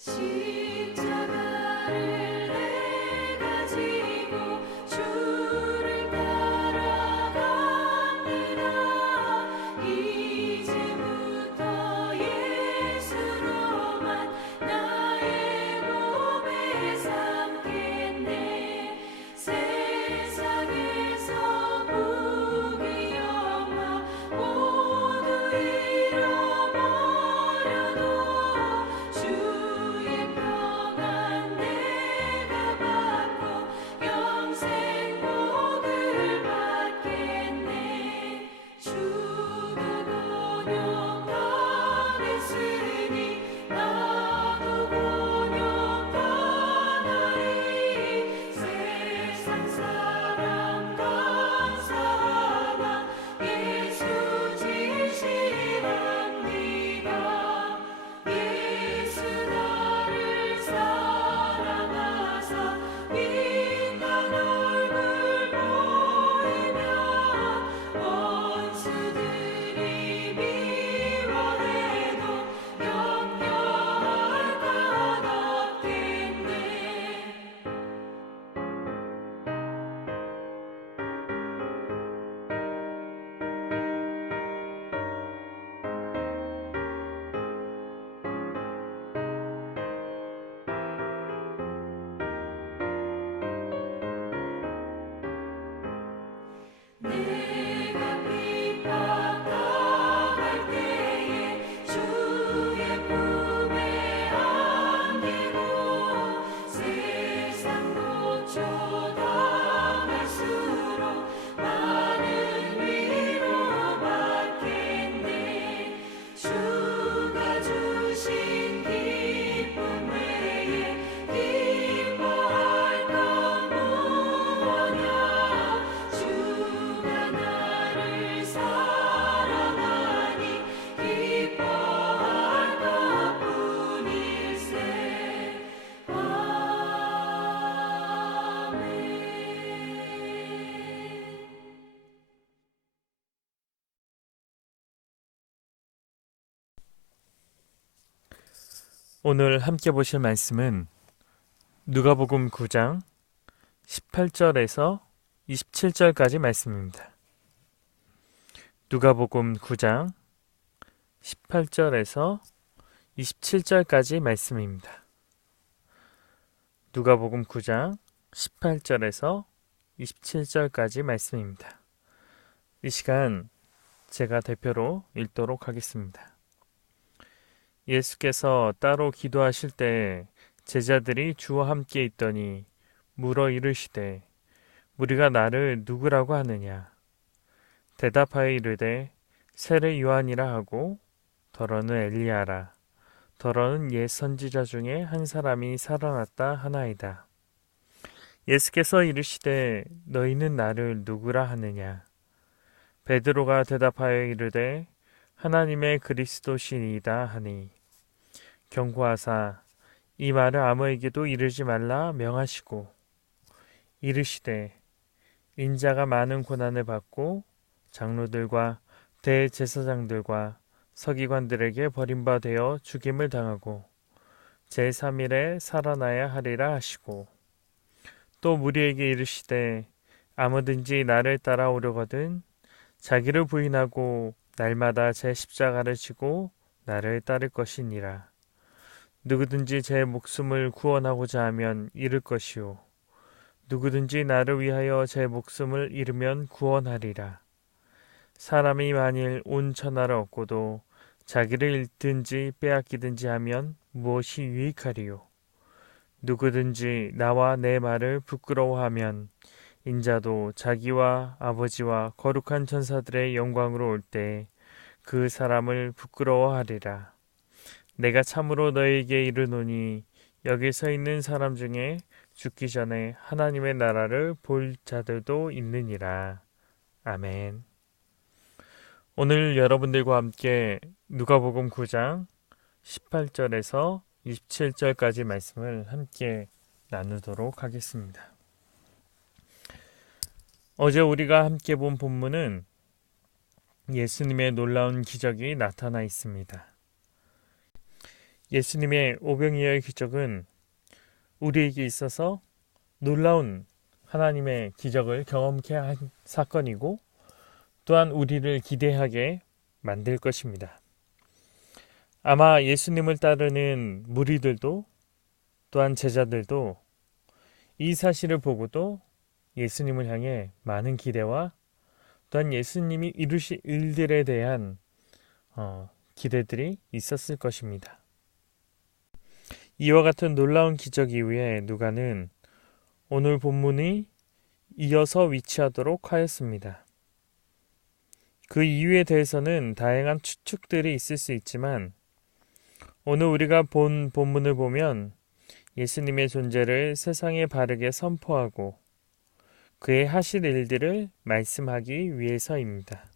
십자가를 내가 지고 주를 따라갑니다. 이제부터 예수로만 나의 몸에 삼겠네. 세상에서 부귀 영화 모두 잃어버려도 주의 평안 내가 받고 영생 복을 받겠네. 주가 곤욕당했으니 나도 곤욕당하리. 세상 사람 감사하나 예수 진실합니다. 예수 나를 사랑하사 빛난 얼굴 보이며 원수들이 미워해도 염려할 것 없겠네. 내가 핍박당할 때에 주의 품에 안기고 세상 고초 당할수록 많은 위로 받겠네. 주가 주신 기쁨 외에 기뻐할 건 무엇냐. 주가 나를 사랑하니 기뻐할 것뿐일세. 아멘. 오늘 함께 보실 말씀은 누가복음 9장 18절에서 27절까지 말씀입니다. 누가복음 9장 18절에서 27절까지 말씀입니다. 누가복음 9장 18절에서 27절까지 말씀입니다. 이 시간 제가 대표로 읽도록 하겠습니다. 예수께서 따로 기도하실 때 제자들이 주와 함께 있더니 물어 이르시되 우리가 나를 누구라고 하느냐. 대답하여 이르되 세례 요한이라 하고 더러는 엘리야라 더러는 옛 선지자 중에 한 사람이 살아났다 하나이다. 예수께서 이르시되 너희는 나를 누구라 하느냐. 베드로가 대답하여 이르되 하나님의 그리스도시니이다 하니 경고하사 이 말을 아무에게도 이르지 말라 명하시고 이르시되 인자가 많은 고난을 받고 장로들과 대제사장들과 서기관들에게 버림받아 죽임을 당하고 제3일에 살아나야 하리라 하시고 또 무리에게 이르시되 아무든지 나를 따라오려거든 자기를 부인하고 날마다 제 십자가를 지고 나를 따를 것이니라. 누구든지 제 목숨을 구원하고자 하면 잃을 것이요 누구든지 나를 위하여 제 목숨을 잃으면 구원하리라. 사람이 만일 온 천하를 얻고도 자기를 잃든지 빼앗기든지 하면 무엇이 유익하리요. 누구든지 나와 내 말을 부끄러워하면 인자도 자기와 아버지와 거룩한 천사들의 영광으로 올 때 그 사람을 부끄러워하리라. 내가 참으로 너에게 이르노니 여기 서 있는 사람 중에 죽기 전에 하나님의 나라를 볼 자들도 있느니라. 아멘. 오늘 여러분들과 함께 누가복음 9장 18절에서 27절까지 말씀을 함께 나누도록 하겠습니다. 어제 우리가 함께 본 본문은 예수님의 놀라운 기적이 나타나 있습니다. 예수님의 오병이어의 기적은 우리에게 있어서 놀라운 하나님의 기적을 경험케 한 사건이고 또한 우리를 기대하게 만들 것입니다. 아마 예수님을 따르는 무리들도 또한 제자들도 이 사실을 보고도 예수님을 향해 많은 기대와 또한 예수님이 이루실 일들에 대한 기대들이 있었을 것입니다. 이와 같은 놀라운 기적 이후에 누가는 오늘 본문이 이어서 위치하도록 하였습니다. 그 이유에 대해서는 다양한 추측들이 있을 수 있지만 오늘 우리가 본 본문을 보면 예수님의 존재를 세상에 바르게 선포하고 그의 하실 일들을 말씀하기 위해서입니다.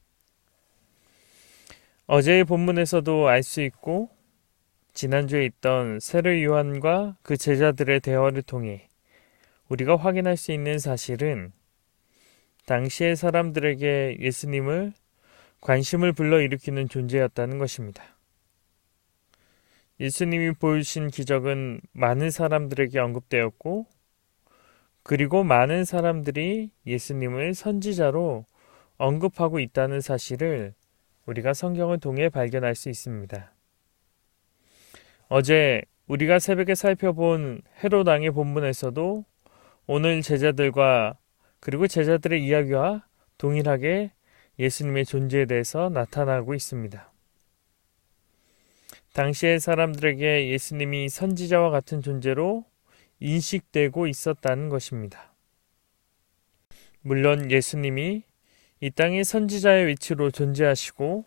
어제의 본문에서도 알 수 있고 지난주에 있던 세례 요한과 그 제자들의 대화를 통해 우리가 확인할 수 있는 사실은 당시의 사람들에게 예수님을 관심을 불러일으키는 존재였다는 것입니다. 예수님이 보이신 기적은 많은 사람들에게 언급되었고 그리고 많은 사람들이 예수님을 선지자로 언급하고 있다는 사실을 우리가 성경을 통해 발견할 수 있습니다. 어제 우리가 새벽에 살펴본 헤롯 왕의 본문에서도 오늘 제자들과 그리고 제자들의 이야기와 동일하게 예수님의 존재에 대해서 나타나고 있습니다. 당시의 사람들에게 예수님이 선지자와 같은 존재로 인식되고 있었다는 것입니다. 물론 예수님이 이 땅의 선지자의 위치로 존재하시고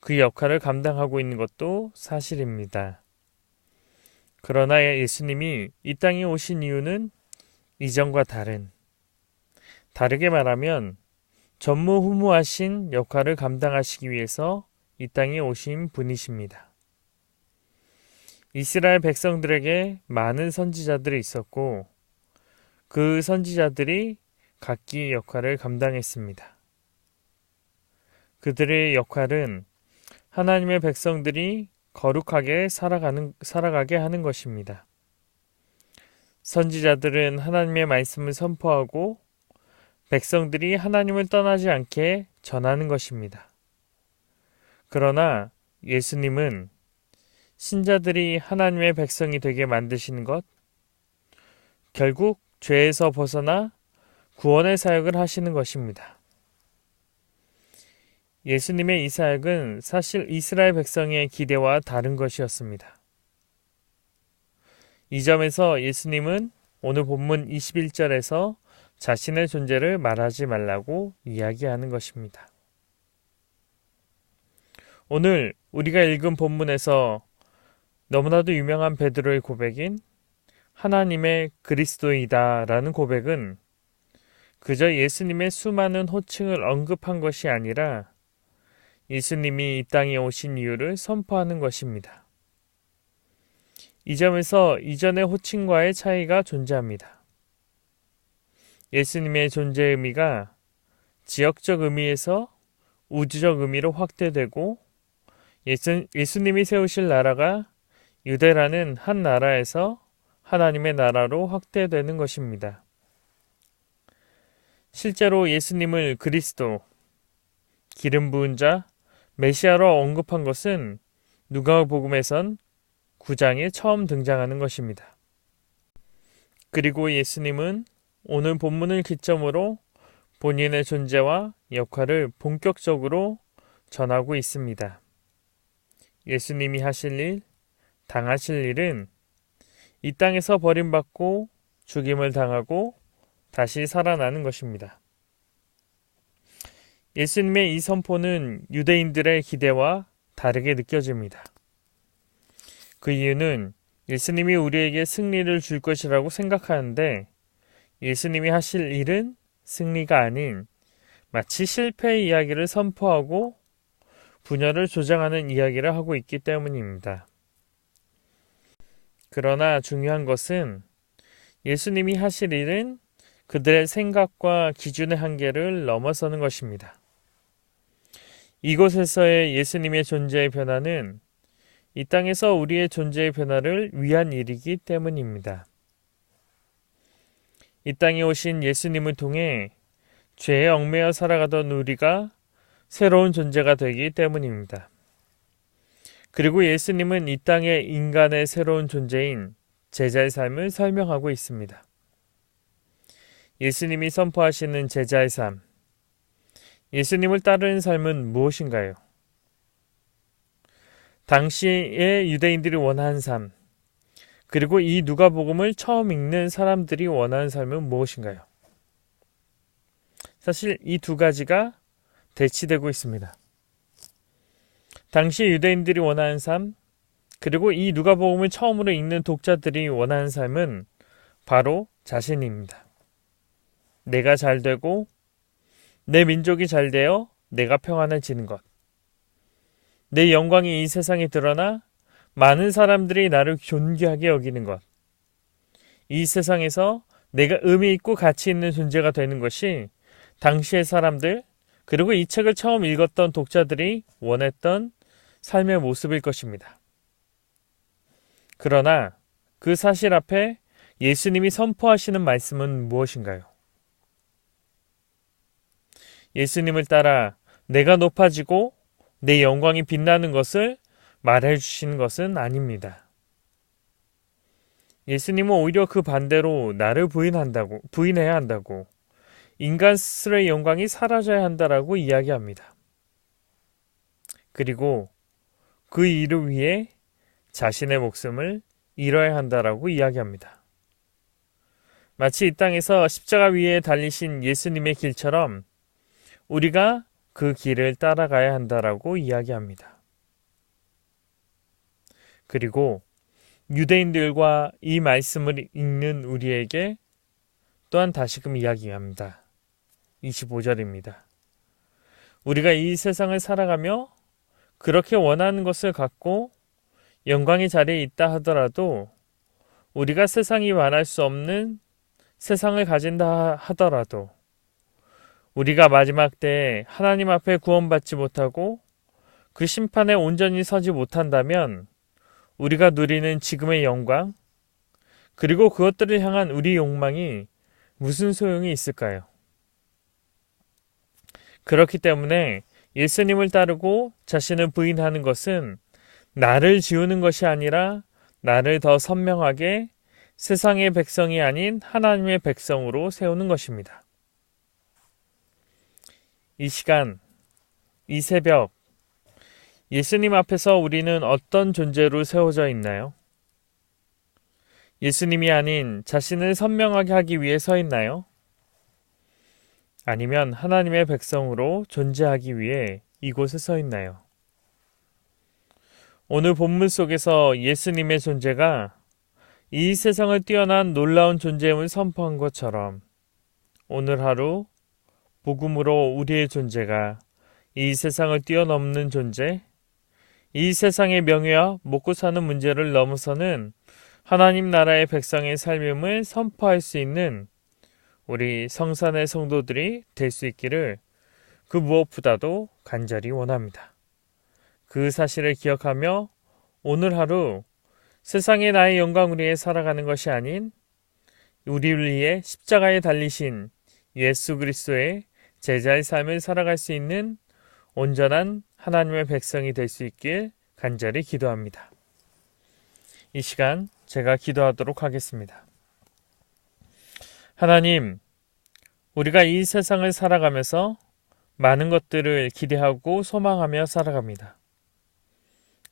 그 역할을 감당하고 있는 것도 사실입니다. 그러나 예수님이 이 땅에 오신 이유는 이전과 다르게 말하면 전무후무하신 역할을 감당하시기 위해서 이 땅에 오신 분이십니다. 이스라엘 백성들에게 많은 선지자들이 있었고 그 선지자들이 각기 역할을 감당했습니다. 그들의 역할은 하나님의 백성들이 거룩하게 살아가게 하는 것입니다. 선지자들은 하나님의 말씀을 선포하고 백성들이 하나님을 떠나지 않게 전하는 것입니다. 그러나 예수님은 신자들이 하나님의 백성이 되게 만드시는 것, 결국 죄에서 벗어나 구원의 사역을 하시는 것입니다. 예수님의 이 사역은 사실 이스라엘 백성의 기대와 다른 것이었습니다. 이 점에서 예수님은 오늘 본문 21절에서 자신의 존재를 말하지 말라고 이야기하는 것입니다. 오늘 우리가 읽은 본문에서 너무나도 유명한 베드로의 고백인 하나님의 그리스도이다라는 고백은 그저 예수님의 수많은 호칭을 언급한 것이 아니라 예수님이 이 땅에 오신 이유를 선포하는 것입니다. 이 점에서 이전의 호칭과의 차이가 존재합니다. 예수님의 존재의 의미가 지역적 의미에서 우주적 의미로 확대되고 예수님이 세우실 나라가 유대라는 한 나라에서 하나님의 나라로 확대되는 것입니다. 실제로 예수님을 그리스도, 기름 부은 자, 메시아로 언급한 것은 누가복음에선 9장에 처음 등장하는 것입니다. 그리고 예수님은 오늘 본문을 기점으로 본인의 존재와 역할을 본격적으로 전하고 있습니다. 예수님이 하실 일, 당하실 일은 이 땅에서 버림받고 죽임을 당하고 다시 살아나는 것입니다. 예수님의 이 선포는 유대인들의 기대와 다르게 느껴집니다. 그 이유는 예수님이 우리에게 승리를 줄 것이라고 생각하는데 예수님이 하실 일은 승리가 아닌 마치 실패의 이야기를 선포하고 분열을 조장하는 이야기를 하고 있기 때문입니다. 그러나 중요한 것은 예수님이 하실 일은 그들의 생각과 기준의 한계를 넘어서는 것입니다. 이곳에서의 예수님의 존재의 변화는 이 땅에서 우리의 존재의 변화를 위한 일이기 때문입니다. 이 땅에 오신 예수님을 통해 죄에 얽매여 살아가던 우리가 새로운 존재가 되기 때문입니다. 그리고 예수님은 이 땅의 인간의 새로운 존재인 제자의 삶을 설명하고 있습니다. 예수님이 선포하시는 제자의 삶, 예수님을 따르는 삶은 무엇인가요? 당시의 유대인들이 원하는 삶, 그리고 이 누가복음을 처음 읽는 사람들이 원하는 삶은 무엇인가요? 사실 이 두 가지가 대치되고 있습니다. 당시 유대인들이 원하는 삶, 그리고 이 누가복음을 처음으로 읽는 독자들이 원하는 삶은 바로 자신입니다. 내가 잘 되고 내 민족이 잘 되어 내가 평안을 지는 것. 내 영광이 이 세상에 드러나 많은 사람들이 나를 존귀하게 여기는 것. 이 세상에서 내가 의미 있고 가치 있는 존재가 되는 것이 당시의 사람들, 그리고 이 책을 처음 읽었던 독자들이 원했던 삶의 모습일 것입니다. 그러나 그 사실 앞에 예수님이 선포하시는 말씀은 무엇인가요? 예수님을 따라 내가 높아지고 내 영광이 빛나는 것을 말해 주시는 것은 아닙니다. 예수님은 오히려 그 반대로 나를 부인해야 한다고, 인간 스스로의 영광이 사라져야 한다라고 이야기합니다. 그리고 그 일을 위해 자신의 목숨을 잃어야 한다라고 이야기합니다. 마치 이 땅에서 십자가 위에 달리신 예수님의 길처럼 우리가 그 길을 따라가야 한다라고 이야기합니다. 그리고 유대인들과 이 말씀을 읽는 우리에게 또한 다시금 이야기합니다. 25절입니다. 우리가 이 세상을 살아가며 그렇게 원하는 것을 갖고 영광의 자리에 있다 하더라도, 우리가 세상이 말할 수 없는 세상을 가진다 하더라도, 우리가 마지막 때에 하나님 앞에 구원받지 못하고 그 심판에 온전히 서지 못한다면 우리가 누리는 지금의 영광, 그리고 그것들을 향한 우리 욕망이 무슨 소용이 있을까요? 그렇기 때문에 예수님을 따르고 자신을 부인하는 것은 나를 지우는 것이 아니라 나를 더 선명하게 세상의 백성이 아닌 하나님의 백성으로 세우는 것입니다. 이 시간, 이 새벽, 예수님 앞에서 우리는 어떤 존재로 세워져 있나요? 예수님이 아닌 자신을 선명하게 하기 위해 서 있나요? 아니면 하나님의 백성으로 존재하기 위해 이곳에 서 있나요? 오늘 본문 속에서 예수님의 존재가 이 세상을 뛰어난 놀라운 존재임을 선포한 것처럼 오늘 하루 복음으로 우리의 존재가 이 세상을 뛰어넘는 존재, 이 세상의 명예와 먹고 사는 문제를 넘어서는 하나님 나라의 백성의 삶임을 선포할 수 있는 우리 성산의 성도들이 될 수 있기를 그 무엇보다도 간절히 원합니다. 그 사실을 기억하며 오늘 하루 세상의 나의 영광을 위해 살아가는 것이 아닌 우리를 위해 십자가에 달리신 예수 그리스도의 제자의 삶을 살아갈 수 있는 온전한 하나님의 백성이 될 수 있길 간절히 기도합니다. 이 시간 제가 기도하도록 하겠습니다. 하나님, 우리가 이 세상을 살아가면서 많은 것들을 기대하고 소망하며 살아갑니다.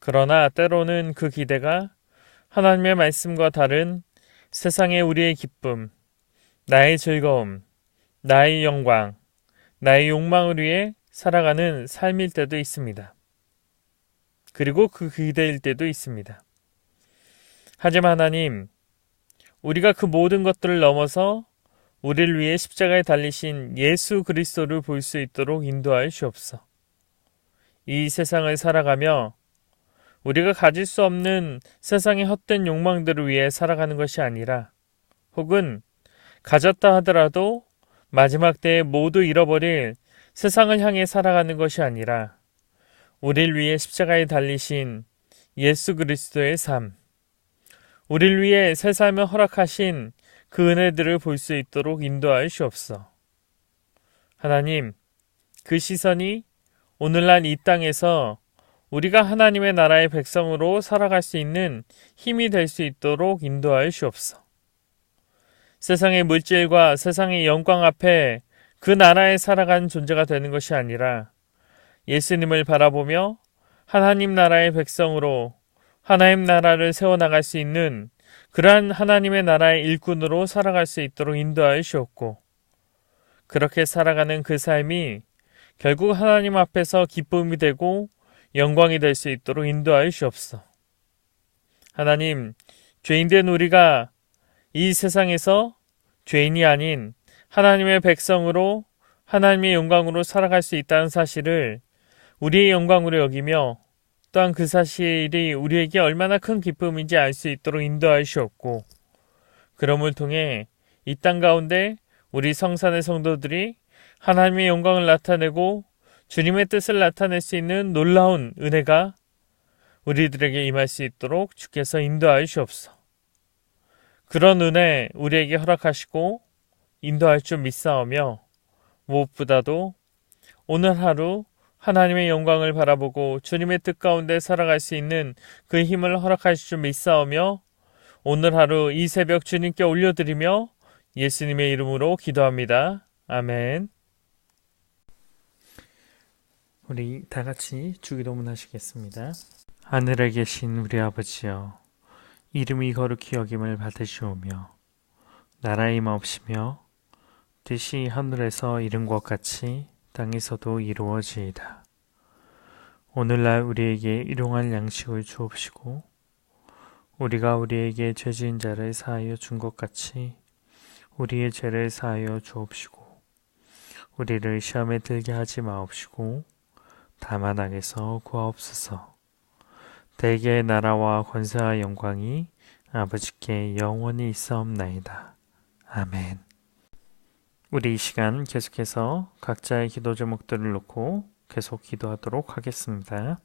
그러나 때로는 그 기대가 하나님의 말씀과 다른 세상의 우리의 기쁨, 나의 즐거움, 나의 영광, 나의 욕망을 위해 살아가는 삶일 때도 있습니다. 그리고 그 기대일 때도 있습니다. 하지만 하나님, 우리가 그 모든 것들을 넘어서 우리를 위해 십자가에 달리신 예수 그리스도를 볼 수 있도록 인도하여 주옵소서. 이 세상을 살아가며 우리가 가질 수 없는 세상의 헛된 욕망들을 위해 살아가는 것이 아니라, 혹은 가졌다 하더라도 마지막 때에 모두 잃어버릴 세상을 향해 살아가는 것이 아니라 우리를 위해 십자가에 달리신 예수 그리스도의 삶, 우리를 위해 새 삶을 허락하신 그 은혜들을 볼 수 있도록 인도하여 주옵소서. 하나님, 그 시선이 오늘날 이 땅에서 우리가 하나님의 나라의 백성으로 살아갈 수 있는 힘이 될 수 있도록 인도하여 주옵소서. 세상의 물질과 세상의 영광 앞에 그 나라에 살아가는 존재가 되는 것이 아니라 예수님을 바라보며 하나님 나라의 백성으로 하나님 나라를 세워나갈 수 있는 그러한 하나님의 나라의 일꾼으로 살아갈 수 있도록 인도하여 주옵고, 그렇게 살아가는 그 삶이 결국 하나님 앞에서 기쁨이 되고 영광이 될 수 있도록 인도하여 주옵소서. 하나님, 죄인된 우리가 이 세상에서 죄인이 아닌 하나님의 백성으로 하나님의 영광으로 살아갈 수 있다는 사실을 우리의 영광으로 여기며, 또한 그 사실이 우리에게 얼마나 큰 기쁨인지 알 수 있도록 인도하여 주옵고, 그럼을 통해 이 땅 가운데 우리 성산의 성도들이 하나님의 영광을 나타내고 주님의 뜻을 나타낼 수 있는 놀라운 은혜가 우리들에게 임할 수 있도록 주께서 인도하여 주옵소서. 그런 은혜 우리에게 허락하시고 인도할 줄 믿사오며, 무엇보다도 오늘 하루 하나님의 영광을 바라보고 주님의 뜻 가운데 살아갈 수 있는 그 힘을 허락하실 줄 믿사오며, 오늘 하루 이 새벽 주님께 올려드리며 예수님의 이름으로 기도합니다. 아멘. 우리 다 같이 주기도문 하시겠습니다. 하늘에 계신 우리 아버지여, 이름이 거룩히 여김을 받으시오며 나라의 임하옵시며 뜻이 하늘에서 이룬 것 같이 땅에서도 이루어지이다. 오늘날 우리에게 일용할 양식을 주옵시고, 우리가 우리에게 죄 지은 자를 사하여 준 것 같이 우리의 죄를 사하여 주옵시고, 우리를 시험에 들게 하지 마옵시고 다만 악에서 구하옵소서. 대개의 나라와 권세와 영광이 아버지께 영원히 있사옵나이다. 아멘. 우리 이 시간 계속해서 각자의 기도 제목들을 놓고 계속 기도하도록 하겠습니다.